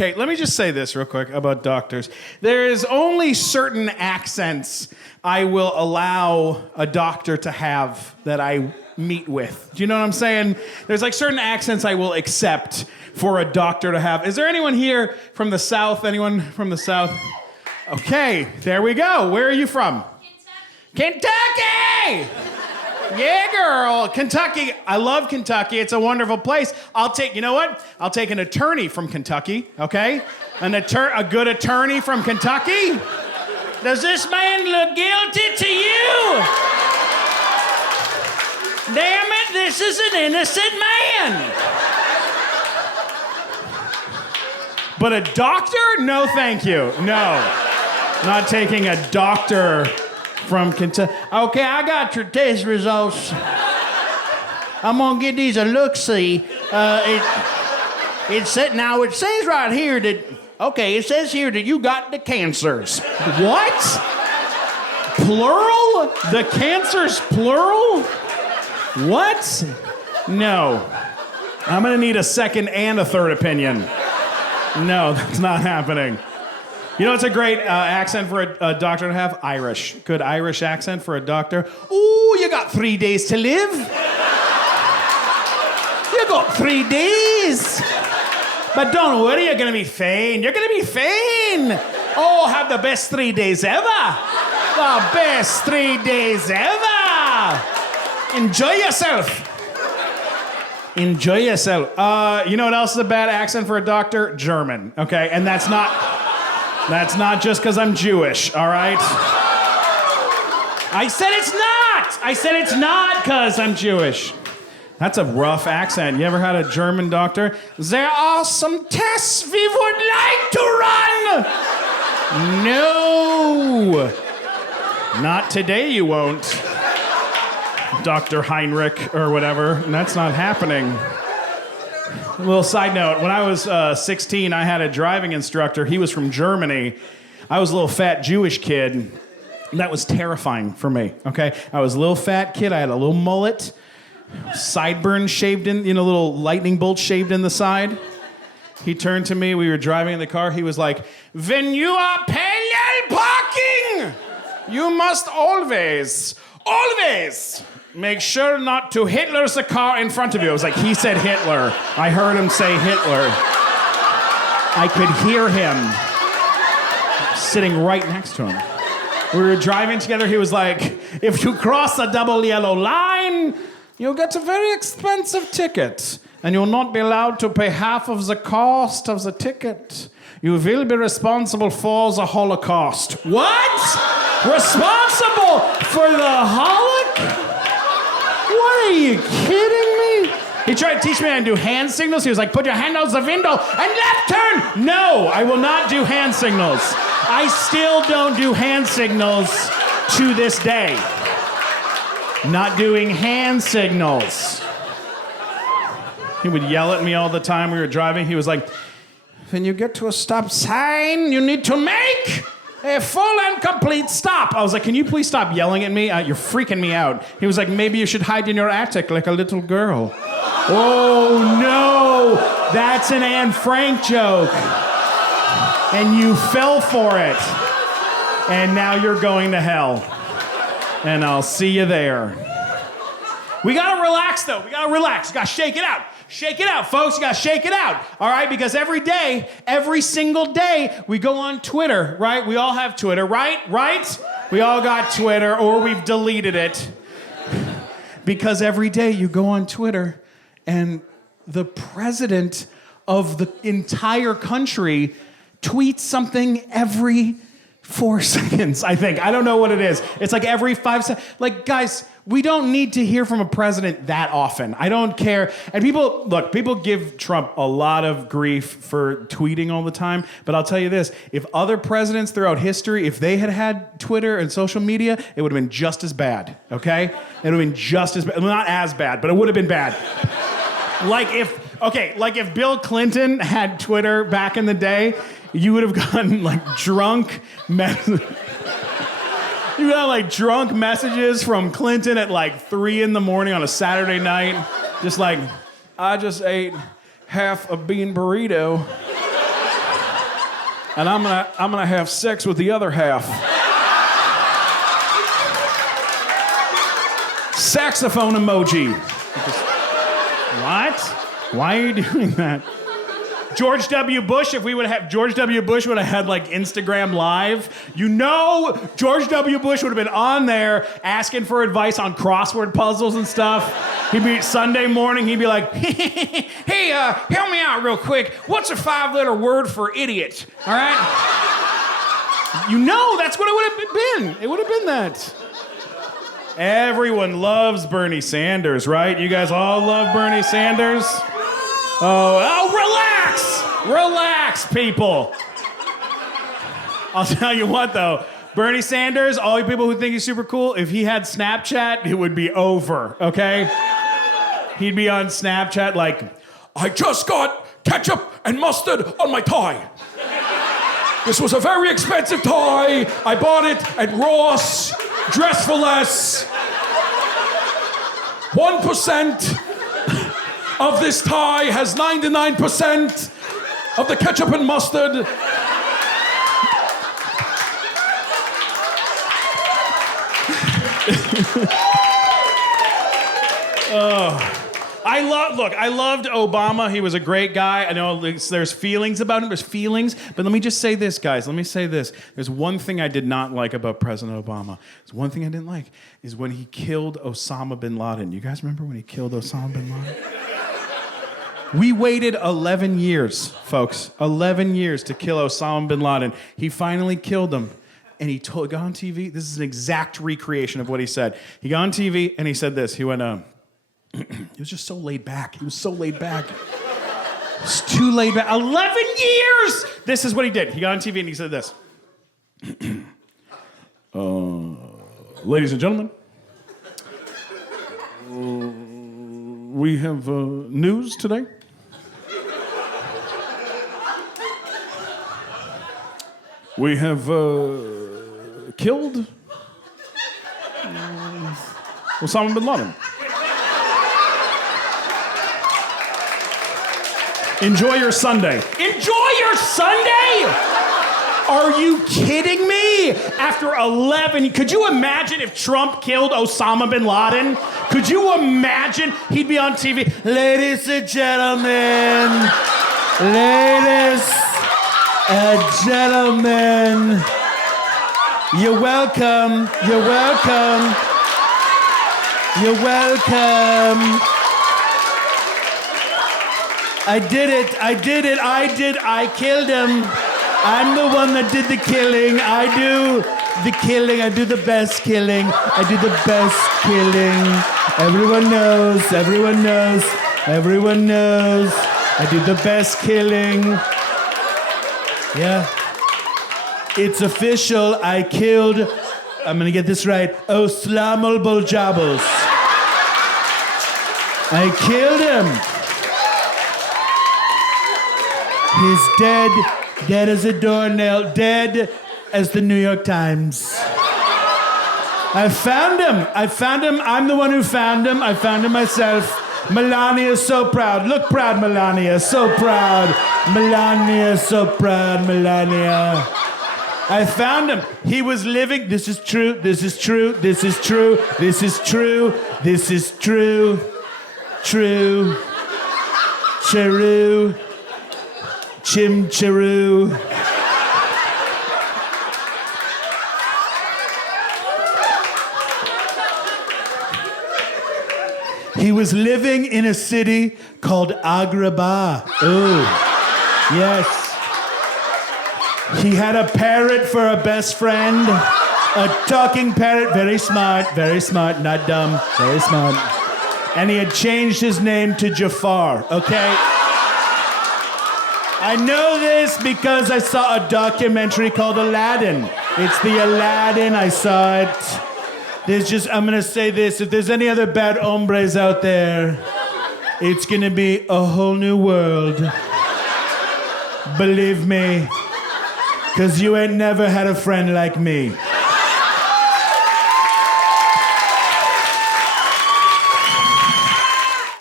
Okay, let me just say this real quick about doctors. There is only certain accents I will allow a doctor to have that I meet with. Do you know what I'm saying? There's like certain accents I will accept for a doctor to have. Is there anyone here from the South? Anyone from the South? Okay, there we go. Where are you from? Kentucky! Yeah, girl. Kentucky. I love Kentucky. It's a wonderful place. You know what? I'll take an attorney from Kentucky, okay? A good attorney from Kentucky. Does this man look guilty to you? Damn it, this is an innocent man. But a doctor? No, thank you. No. Not taking a doctor from Kentucky. Okay, I got your test results. I'm gonna get these a look-see. It says right here that, it says here that you got the cancers. What? Plural? The cancers plural? What? No. I'm gonna need a second and a third opinion. No, that's not happening. You know what's a great accent for a doctor to have? Irish. Good Irish accent for a doctor. Ooh, you got 3 days to live. You got 3 days. But don't worry, you're gonna be fine. You're gonna be fine. Oh, have the best 3 days ever. The best 3 days ever. Enjoy yourself. Enjoy yourself. You know what else is a bad accent for a doctor? German, okay? And that's not just because I'm Jewish, all right? I said it's not because I'm Jewish. That's a rough accent. You ever had a German doctor? There are some tests we would like to run. No. Not today you won't. Dr. Heinrich or whatever. That's not happening. A little side note, when I was 16, I had a driving instructor. He was from Germany. I was a little fat Jewish kid. And that was terrifying for me, okay? I was a little fat kid. I had a little mullet, sideburns shaved in, little lightning bolts shaved in the side. He turned to me. We were driving in the car. He was like, when you are parallel parking, you must always make sure not to Hitler's the car in front of you. It was like he said Hitler. I heard him say Hitler. I could hear him sitting right next to him. We were driving together. He was like, if you cross a double yellow line, you'll get a very expensive ticket. And you'll not be allowed to pay half of the cost of the ticket. You will be responsible for the Holocaust. What? Responsible for the Holocaust? What, are you kidding me? He tried to teach me how to do hand signals. He was like, put your hand out the window and left turn. No, I will not do hand signals. I still don't do hand signals to this day. Not doing hand signals. He would yell at me all the time we were driving. He was like, when you get to a stop sign, you need to make a full and complete stop. I was like, can you please stop yelling at me? You're freaking me out. He was like, maybe you should hide in your attic like a little girl. Oh, no. That's an Anne Frank joke. And you fell for it. And now you're going to hell. And I'll see you there. We gotta relax, though. We gotta relax. You gotta shake it out. Shake it out, folks. You gotta shake it out. All right? Because every single day, we go on Twitter, right? We all have Twitter, right? Right? We all got Twitter, or we've deleted it. Because every day you go on Twitter, and the president of the entire country tweets something every 4 seconds, I think. I don't know what it is. It's like every 5 seconds. Like, guys, we don't need to hear from a president that often. I don't care. And people give Trump a lot of grief for tweeting all the time. But I'll tell you this, if other presidents throughout history, if they had Twitter and social media, it would have been just as bad, okay? It would have been just as bad. Well, not as bad, but it would have been bad. Like if Bill Clinton had Twitter back in the day, you would have gotten drunk messages from Clinton at 3 a.m. on a Saturday night. Just like, I just ate half a bean burrito. and I'm gonna have sex with the other half. Saxophone emoji. What? Why are you doing that? George W. Bush, if we would have, George W. Bush would have had like Instagram Live. You know, George W. Bush would have been on there asking for advice on crossword puzzles and stuff. He'd be, Sunday morning, he'd be like, hey, help me out real quick. What's a 5-letter word for idiot? All right? You know, that's what it would have been. It would have been that. Everyone loves Bernie Sanders, right? You guys all love Bernie Sanders? Oh, relax, people. I'll tell you what, though. Bernie Sanders, all you people who think he's super cool, if he had Snapchat, it would be over, okay? He'd be on Snapchat like, I just got ketchup and mustard on my tie. This was a very expensive tie. I bought it at Ross. Dress for less. 1% of this tie has 99% of the ketchup and mustard. I loved Obama. He was a great guy. I know there's feelings about him. There's feelings. But let me just say this, guys. Let me say this. There's one thing I did not like about President Obama. There's one thing I didn't like is when he killed Osama bin Laden. You guys remember when he killed Osama bin Laden? We waited 11 years, folks. 11 years to kill Osama bin Laden. He finally killed him. And he got on TV. This is an exact recreation of what he said. He got on TV and he said this. He went, he was just so laid back. He was so laid back. It's too laid back. 11 years! This is what he did. He got on TV and he said this. Ladies and gentlemen, we have news today. We have killed Osama bin Laden. Enjoy your Sunday. Enjoy your Sunday? Are you kidding me? After 11, could you imagine if Trump killed Osama bin Laden? Could you imagine? He'd be on TV. Ladies and gentlemen, gentlemen, you're welcome. You're welcome. You're welcome. I did it. I killed him. I'm the one that did the killing. I do the killing. I do the best killing. I do the best killing. Everyone knows. Everyone knows. Everyone knows. I do the best killing. Yeah. It's official. I killed, I'm gonna get this right, Oslamul Buljabals. I killed him. He's dead as a doornail, dead as the New York Times. I found him. I'm the one who found him. I found him myself. Melania's so proud. Look proud, Melania. So proud. Melania, so proud, Melania. I found him. He was living. This is true. This is true. This is true. This is true. This is true. True. Cheru. Chimcheru. He was living in a city called Agrabah. Oh, yes. He had a parrot for a best friend. A talking parrot, very smart, not dumb, very smart. And he had changed his name to Jafar, okay? I know this because I saw a documentary called Laden. It's the Aladdin, I saw it. I'm gonna say this, if there's any other bad hombres out there, it's gonna be a whole new world. Believe me, because you ain't never had a friend like me.